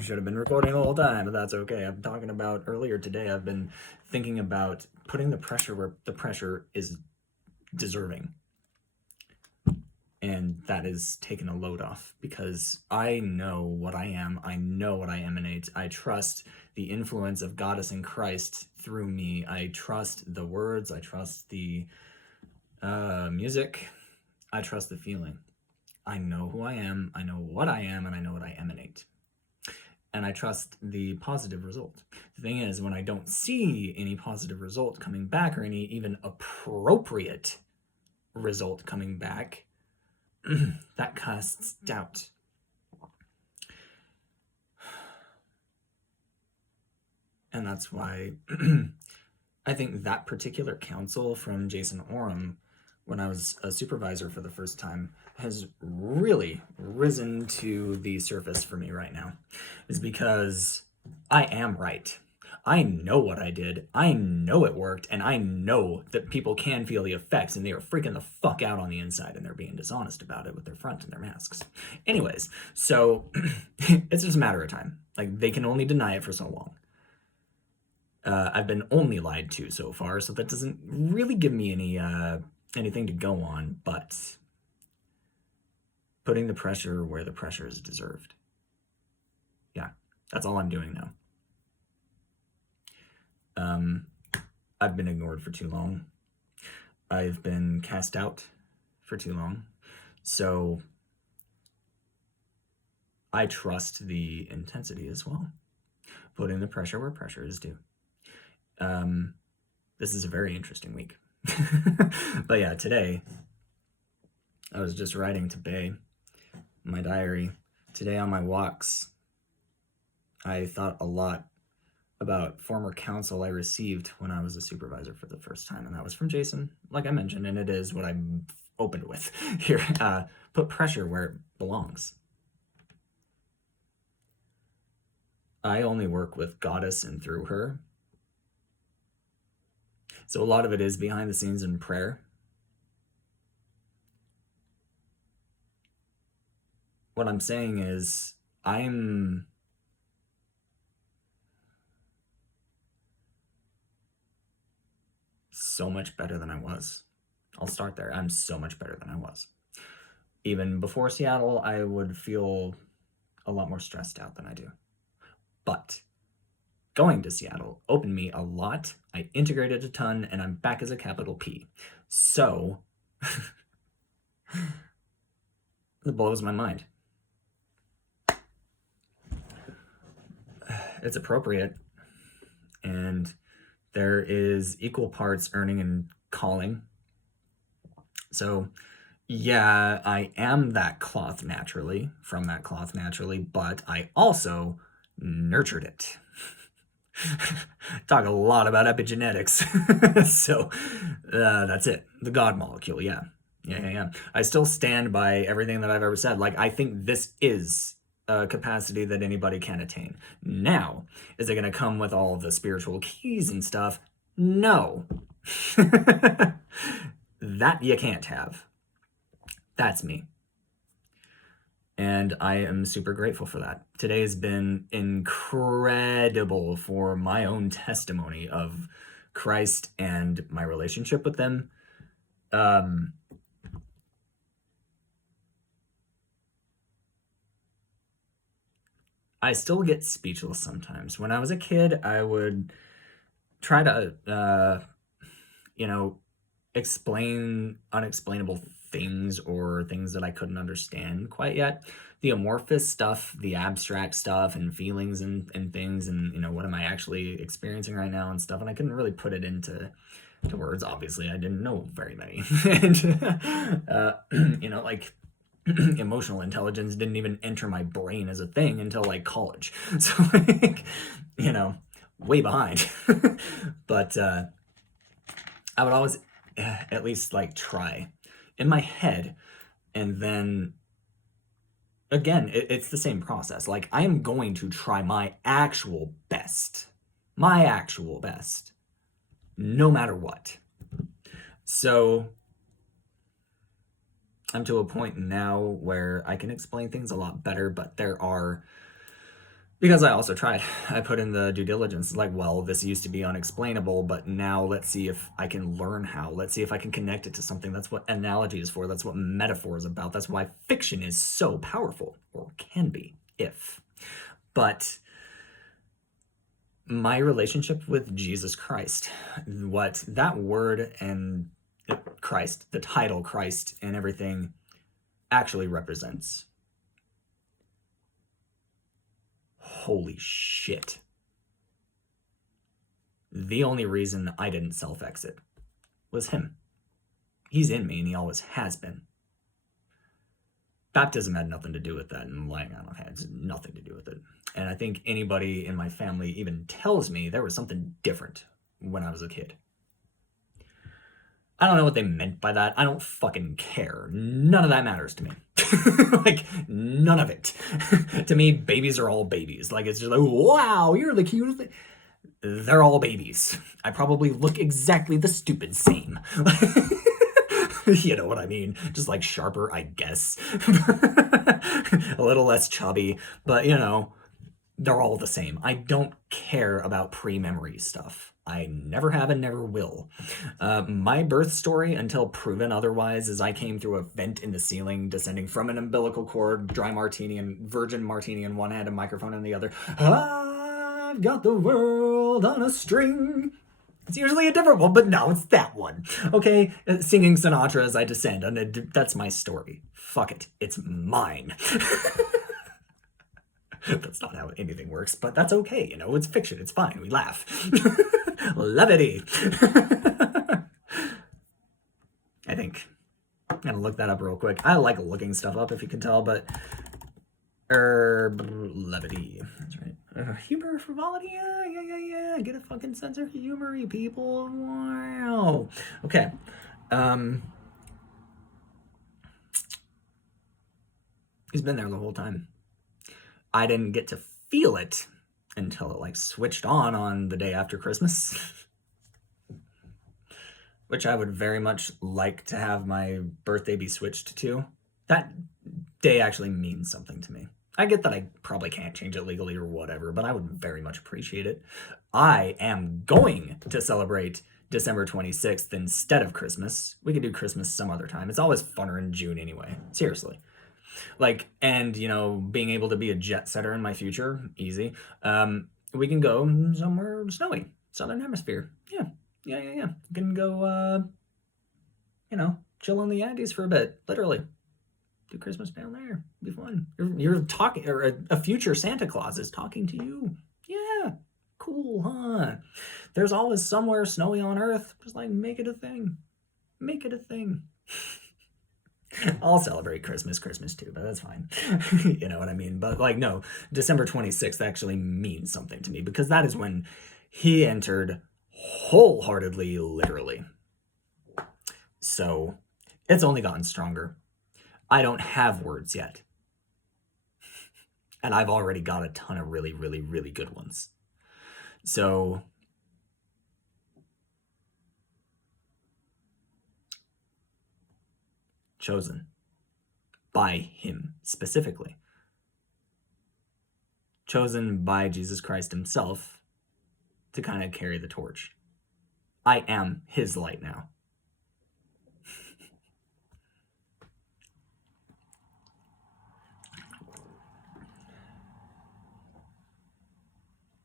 Should have been recording the whole time, but that's okay. I'm talking about earlier today. I've been thinking about putting the pressure where the pressure is deserving. And that is taking a load off because I know what I am. I know what I emanate. I trust the influence of Goddess in Christ through me. I trust the words. I trust the music. I trust the feeling. I know who I am. I know what I am, and I know what I emanate. And I trust the positive result. The thing is, when I don't see any positive result coming back or any even appropriate result coming back, that casts doubt. And that's why I think that particular counsel from Jason Oram, when I was a supervisor for the first time, has really risen to the surface for me right now, is because I am right. I know what I did. I know it worked, and I know that people can feel the effects, and they are freaking the fuck out on the inside, and they're being dishonest about it with their front and their masks. Anyways, so it's just a matter of time. Like, they can only deny it for so long. I've been only lied to so far, so that doesn't really give me anything to go on, but putting the pressure where the pressure is deserved. Yeah, that's all I'm doing now. I've been ignored for too long. I've been cast out for too long. So I trust the intensity as well. Putting the pressure where pressure is due. This is a very interesting week. But yeah, today I was just writing to Bay, my diary. Today on my walks, I thought a lot about former counsel I received when I was a supervisor for the first time, and that was from Jason, like I mentioned, and it is what I'm opened with here. Put pressure where it belongs. I only work with Goddess and through her. So a lot of it is behind the scenes in prayer. What I'm saying is I'm so much better than I was. I'll start there. I'm so much better than I was. Even before Seattle, I would feel a lot more stressed out than I do. But going to Seattle opened me a lot. I integrated a ton, and I'm back as a capital P. So it blows my mind. It's appropriate, and there is equal parts earning and calling. So yeah, I am that cloth naturally, from that cloth naturally, but I also nurtured it. Talk a lot about epigenetics. So that's it. The God molecule, yeah. Yeah. I still stand by everything that I've ever said. Like, I think this is a capacity that anybody can attain. Now, is it going to come with all the spiritual keys and stuff? No. That you can't have. That's me. And I am super grateful for that. Today has been incredible for my own testimony of Christ and my relationship with them. I still get speechless sometimes. When I was a kid, I would try to, explain unexplainable things or things that I couldn't understand quite yet. The amorphous stuff, the abstract stuff, and feelings and things, and what am I actually experiencing right now and stuff. And I couldn't really put it into words. Obviously, I didn't know very many, and like emotional intelligence didn't even enter my brain as a thing until like college. So like, way behind. But I would always at least like try in my head, and then again it's the same process. Like, I am going to try my actual best, no matter what. So I'm to a point now where I can explain things a lot better, but there are Because I also tried. I put in the due diligence, like, well, this used to be unexplainable, but now let's see if I can learn how. Let's see if I can connect it to something. That's what analogy is for. That's what metaphor is about. That's why fiction is so powerful, or can be, if. But my relationship with Jesus Christ, what that word and Christ, the title Christ and everything actually represents. Holy shit. The only reason I didn't self-exit was him. He's in me and he always has been. Baptism had nothing to do with that, and laying on of hands had nothing to do with it. And I think anybody in my family even tells me there was something different when I was a kid. I don't know what they meant by that. I don't fucking care. None of that matters to me. Like, none of it. To me, babies are all babies. Like, it's just like, wow, you're the cutest thing. They're all babies. I probably look exactly the stupid same. You know what I mean? Just like sharper, I guess. A little less chubby, but you know, they're all the same. I don't care about pre-memory stuff. I never have and never will. My birth story, until proven otherwise, is I came through a vent in the ceiling, descending from an umbilical cord, dry martini and virgin martini in one hand, a microphone in the other. I've got the world on a string. It's usually a different one, but no, it's that one. Okay, singing Sinatra as I descend, and that's my story. Fuck it, it's mine. That's not how anything works, but that's okay, you know, it's fiction, it's fine, we laugh. Levity. I think. I'm gonna look that up real quick. I like looking stuff up, if you can tell, but levity. That's right. Humor, frivolity, yeah. Get a fucking sense of humor, you people. Wow. Okay. He's been there the whole time. I didn't get to feel it until it like switched on the day after Christmas. Which I would very much like to have my birthday be switched to. That day actually means something to me. I get that I probably can't change it legally or whatever, but I would very much appreciate it. I am going to celebrate December 26th instead of Christmas. We can do Christmas some other time. It's always funner in June anyway. Seriously. Like, and, you know, being able to be a jet setter in my future, easy. We can go somewhere snowy, Southern Hemisphere. Yeah. We can go, you know, chill in the Andes for a bit, literally. Do Christmas down there. Be fun. You're talking, or a future Santa Claus is talking to you. Yeah, cool, huh? There's always somewhere snowy on Earth. Just like make it a thing. Make it a thing. I'll celebrate Christmas too, but that's fine. You know what I mean? But like, no, December 26th actually means something to me because that is when he entered wholeheartedly, literally. So it's only gotten stronger. I don't have words yet. And I've already got a ton of really, really, really good ones. So chosen by him specifically. Chosen by Jesus Christ himself to kind of carry the torch. I am his light now.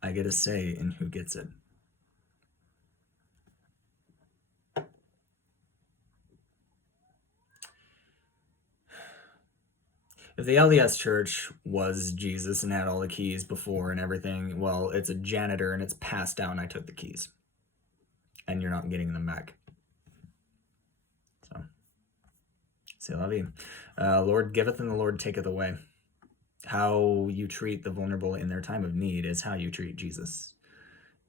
I get a say in who gets it. If the LDS church was Jesus and had all the keys before and everything, well, it's a janitor and it's passed down. I took the keys. And you're not getting them back. So, c'est la vie. Lord giveth and the Lord taketh away. How you treat the vulnerable in their time of need is how you treat Jesus.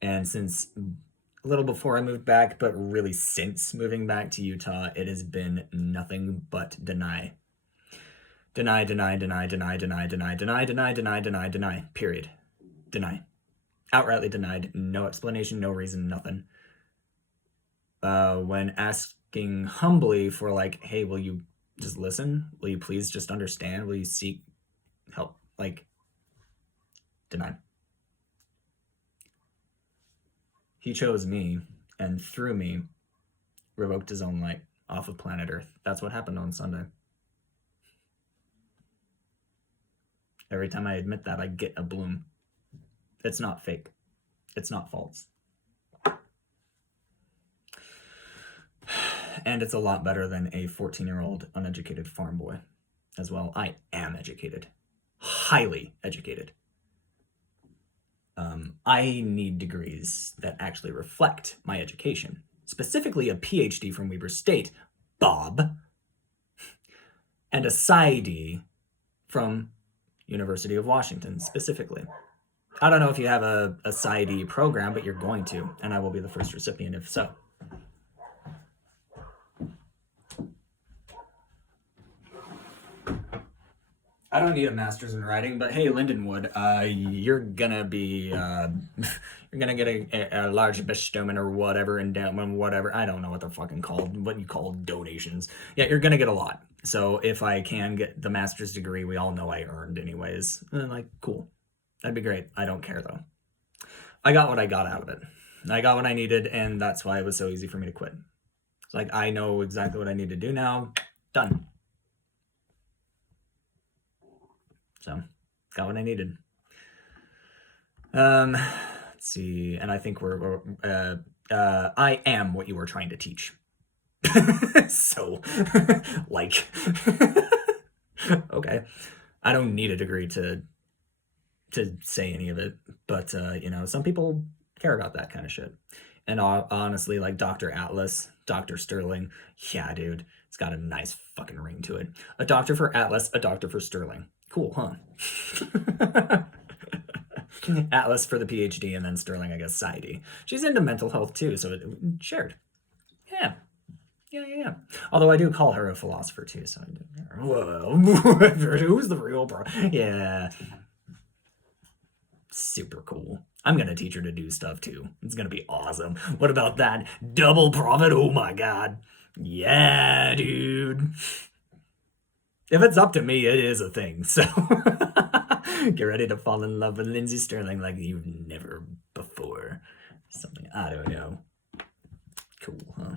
And since a little before I moved back, but really since moving back to Utah, it has been nothing but deny. Deny, period. Deny. Outrightly denied. No explanation, no reason, nothing. When asking humbly for like, hey, will you just listen? Will you please just understand? Will you seek help? Like, denied. He chose me, and through me, revoked his own light off of planet Earth. That's what happened on Sunday. Every time I admit that, I get a bloom. It's not fake. It's not false. And it's a lot better than a 14-year-old uneducated farm boy as well. I am educated. Highly educated. I need degrees that actually reflect my education. Specifically a PhD from Weber State, Bob, and a PsyD from University of Washington, specifically. I don't know if you have a PsyD program, but you're going to, and I will be the first recipient if so. I don't need a master's in writing, but hey, Lindenwood, you're gonna be, you're gonna get a large bestowment or whatever, endowment, whatever. I don't know what they're fucking called, what you call donations. Yeah, you're gonna get a lot. So if I can get the master's degree, we all know I earned anyways. Like, cool. That'd be great. I don't care though. I got what I got out of it. I got what I needed, and that's why it was so easy for me to quit. It's like, I know exactly what I need to do now. Done. So, got what I needed. Let's see, and I think I am what you were trying to teach. So, like, okay, I don't need a degree to say any of it, but you know, some people care about that kind of shit. And honestly, like Dr. Atlas, Dr. Sterling, yeah, dude, it's got a nice fucking ring to it. A doctor for Atlas, a doctor for Sterling. Cool, huh? Atlas for the PhD, and then Sterling, I guess, PsyD. She's into mental health too, so it shared. Yeah. Yeah. Although I do call her a philosopher too, so whoa, who's the real bro? Yeah. Super cool. I'm gonna teach her to do stuff too. It's gonna be awesome. What about that double profit? Oh my god. Yeah, dude. If it's up to me, it is a thing. So get ready to fall in love with Lindsey Sterling like you've never before. Something, I don't know. Cool, huh?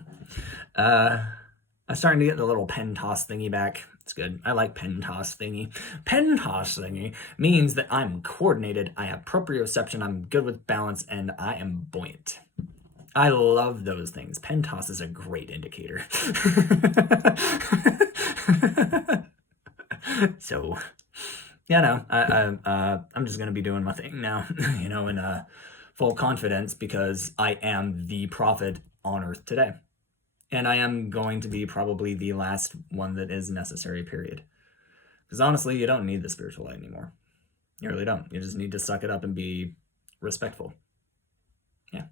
I'm starting to get the little pen toss thingy back. It's good. I like pen toss thingy. Pen toss thingy means that I'm coordinated, I have proprioception, I'm good with balance, and I am buoyant. I love those things. Pen toss is a great indicator. So, yeah, no, I'm just gonna be doing my thing now, you know, in full confidence because I am the prophet on Earth today. And I am going to be probably the last one that is necessary, period. Because honestly, you don't need the spiritual light anymore. You really don't. You just need to suck it up and be respectful. Yeah.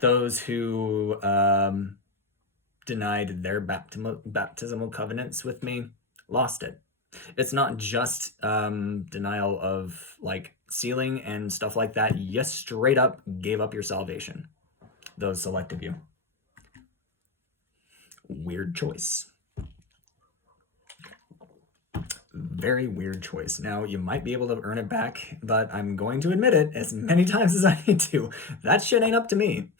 Those who denied their baptismal covenants with me lost it. It's not just denial of like sealing and stuff like that. You straight up gave up your salvation. Those selected you. Weird choice. Very weird choice. Now, you might be able to earn it back, but I'm going to admit it as many times as I need to. That shit ain't up to me.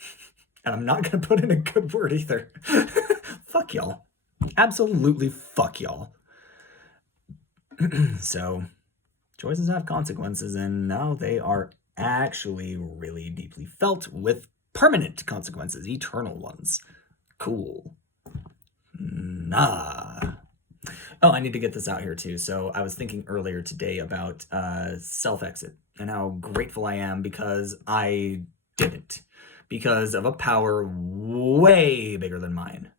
And I'm not going to put in a good word either. Fuck y'all. Absolutely fuck y'all. So, choices have consequences, and now they are actually really deeply felt with permanent consequences, eternal ones. Cool. Nah. Oh, I need to get this out here too. So I was thinking earlier today about self-exit and how grateful I am because I didn't. Because of a power way bigger than mine.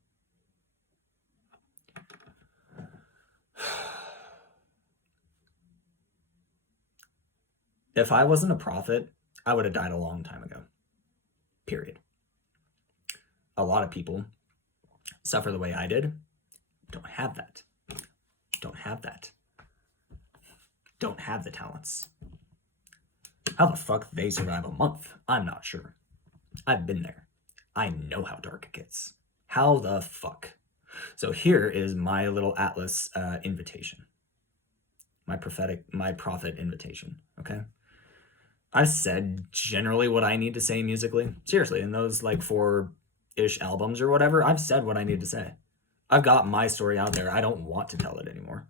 If I wasn't a prophet, I would have died a long time ago. Period. A lot of people suffer the way I did. Don't have that. Don't have that. Don't have the talents. How the fuck they survive a month? I'm not sure. I've been there. I know how dark it gets. How the fuck? So here is my little Atlas invitation. My prophet invitation, okay? I've said generally what I need to say musically. Seriously, in those like 4-ish albums or whatever, I've said what I need to say. I've got my story out there. I don't want to tell it anymore.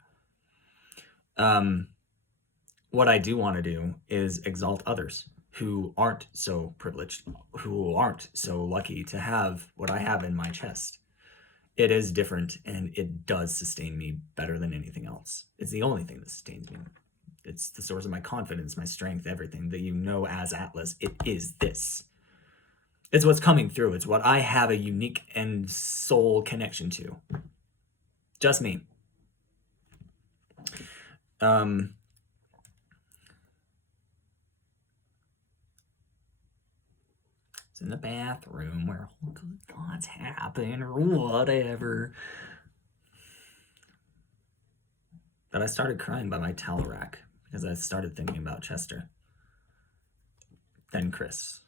What I do want to do is exalt others who aren't so privileged, who aren't so lucky to have what I have in my chest. It is different and it does sustain me better than anything else. It's the only thing that sustains me. It's the source of my confidence, my strength, everything that you know as Atlas. It is this. It's what's coming through. It's what I have a unique and soul connection to. Just me. It's in the bathroom where all good thoughts happen or whatever. But I started crying by my towel rack because I started thinking about Chester. Then Chris.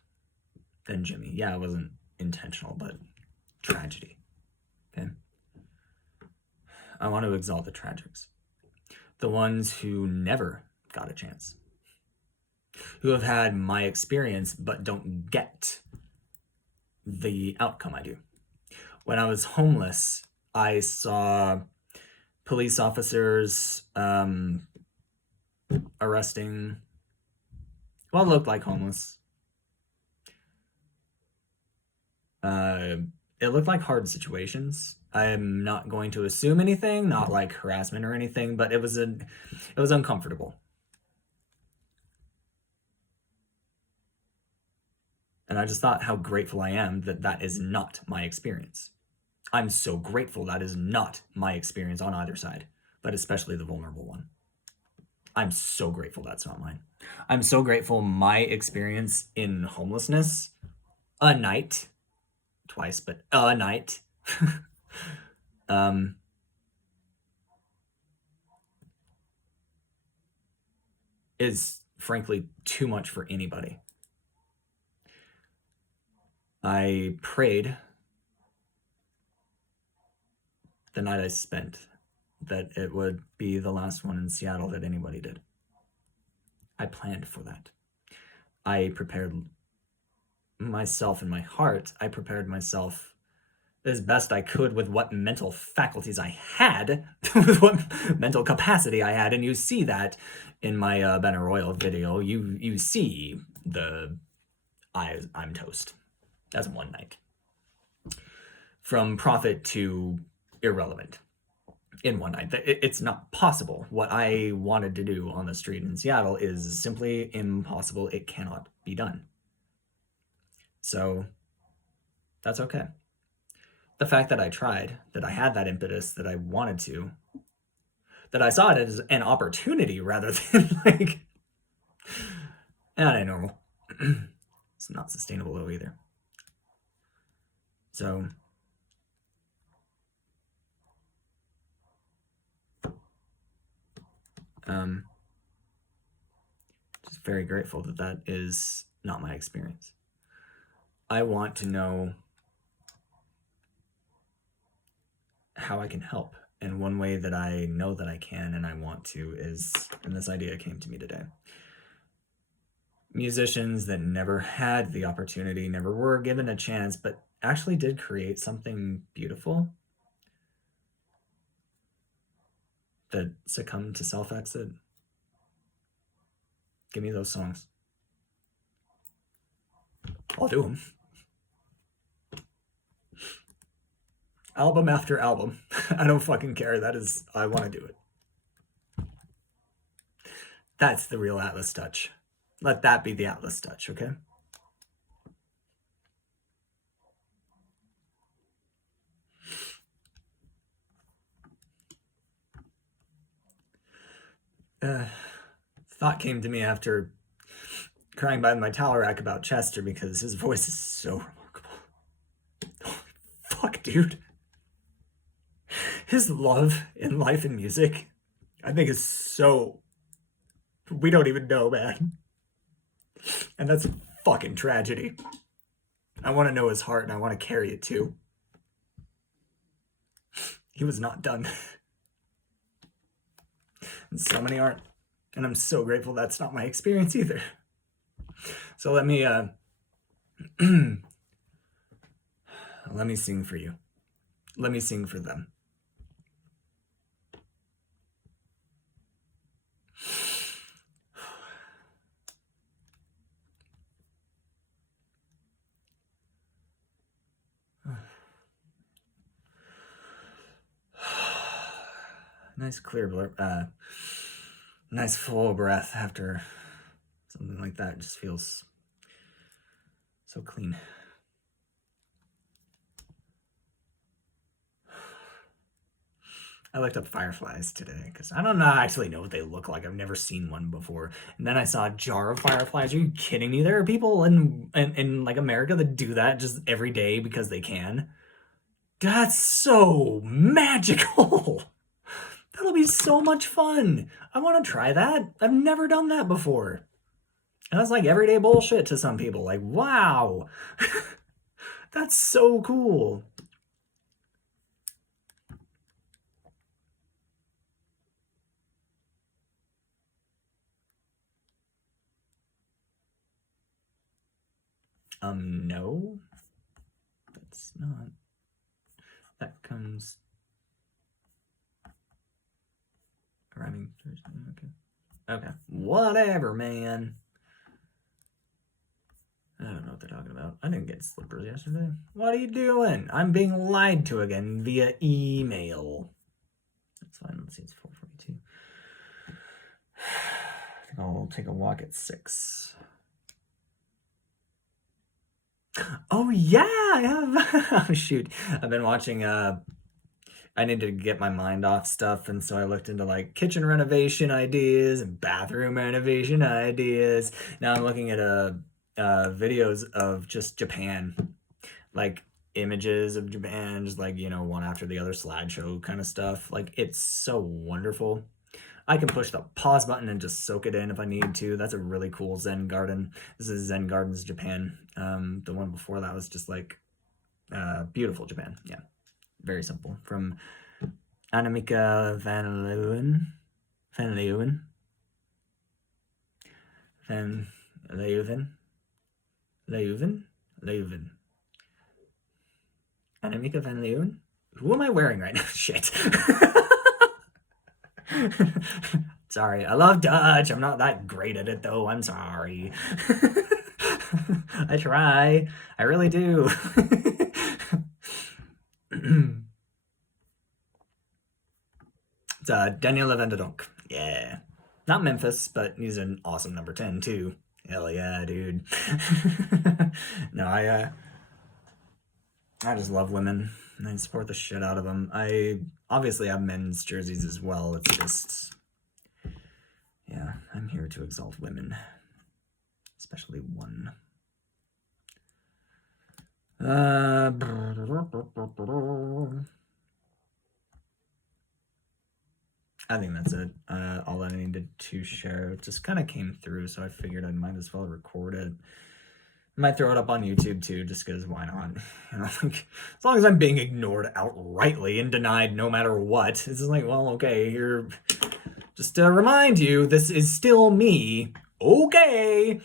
Then Jimmy. Yeah, it wasn't intentional, but tragedy. Okay? I want to exalt the tragics. The ones who never got a chance. Who have had my experience but don't get the outcome I do. When I was homeless, I saw police officers arresting what looked like homeless. It looked like hard situations. I'm not going to assume anything, not like harassment or anything, but it was uncomfortable. And I just thought how grateful I am that that is not my experience. I'm so grateful that is not my experience on either side, but especially the vulnerable one. I'm so grateful that's not mine. I'm so grateful my experience in homelessness, a night, twice, but a night, is frankly too much for anybody. I prayed the night I spent that it would be the last one in Seattle that anybody did. I planned for that. I prepared myself in my heart. I prepared myself as best I could with what mental faculties I had, with what mental capacity I had, and you see that in my Banner Royal video. You see the I'm toast. That's one night. From prophet to irrelevant in one night. It's not possible. What I wanted to do on the street in Seattle is simply impossible. It cannot be done. So that's okay. The fact that I tried, that I had that impetus, that I wanted to, that I saw it as an opportunity rather than like, that ain't normal. It's not sustainable though either. So just very grateful that that is not my experience. I want to know how I can help. And one way that I know that I can and I want to is, and this idea came to me today, musicians that never had the opportunity, never were given a chance, but actually did create something beautiful, that succumbed to self-exit. Give me those songs. I'll do them. Album after album. I don't fucking care. That is, I want to do it. That's the real Atlas touch. Let that be the Atlas touch, okay? Thought came to me after crying by my towel rack about Chester because his voice is so remarkable. Holy fuck, dude. His love in life and music, I think, is so... We don't even know, man. And that's a fucking tragedy. I want to know his heart and I want to carry it too. He was not done. And so many aren't. And I'm so grateful that's not my experience either. So let me let me sing for you. Let me sing for them. Nice clear nice full breath after something like that. It just feels so clean. I looked up fireflies today because I don't actually know what they look like. I've never seen one before. And then I saw a jar of fireflies. Are you kidding me? There are people in like America that do that just every day because they can. That's so magical. That'll be so much fun. I want to try that. I've never done that before. And that's like everyday bullshit to some people. Like, wow. That's so cool. No. That's not. That comes. Rhyming Thursday. Okay. Okay. Whatever, man. I don't know what they're talking about. I didn't get slippers yesterday. What are you doing? I'm being lied to again via email. That's fine. Let's see. It's 4:42. I think I'll take a walk at 6. Oh yeah, I have. Oh shoot, I've been watching. I need to get my mind off stuff, and so I looked into like kitchen renovation ideas and bathroom renovation ideas. Now I'm looking at videos of just Japan, like images of Japan, just like one after the other slideshow kind of stuff. Like it's so wonderful. I can push the pause button and just soak it in if I need to. That's a really cool Zen garden. This is Zen Gardens Japan. The one before that was just like beautiful Japan. Yeah, very simple. From Annemieke van Leeuwen. Van Leeuwen. Van Leeuwen. Leeuwen. Leeuwen. Annemieke van Leeuwen. Who am I wearing right now? Shit. Sorry, I love Dutch. I'm not that great at it though. I'm sorry. I try. I really do. It's Daniel Levendedonk. Yeah. Not Memphis, but he's an awesome number 10 too. Hell yeah, dude. No, I just love women. And I support the shit out of them. I obviously have men's jerseys as well. It's just, yeah, I'm here to exalt women, especially one. I think that's it. All that I needed to share. It just kind of came through, so I figured I might as well record it. I might throw it up on YouTube too, just because why not? Like, as long as I'm being ignored outrightly and denied no matter what, it's just like, well, okay, here, just to remind you, this is still me. Okay.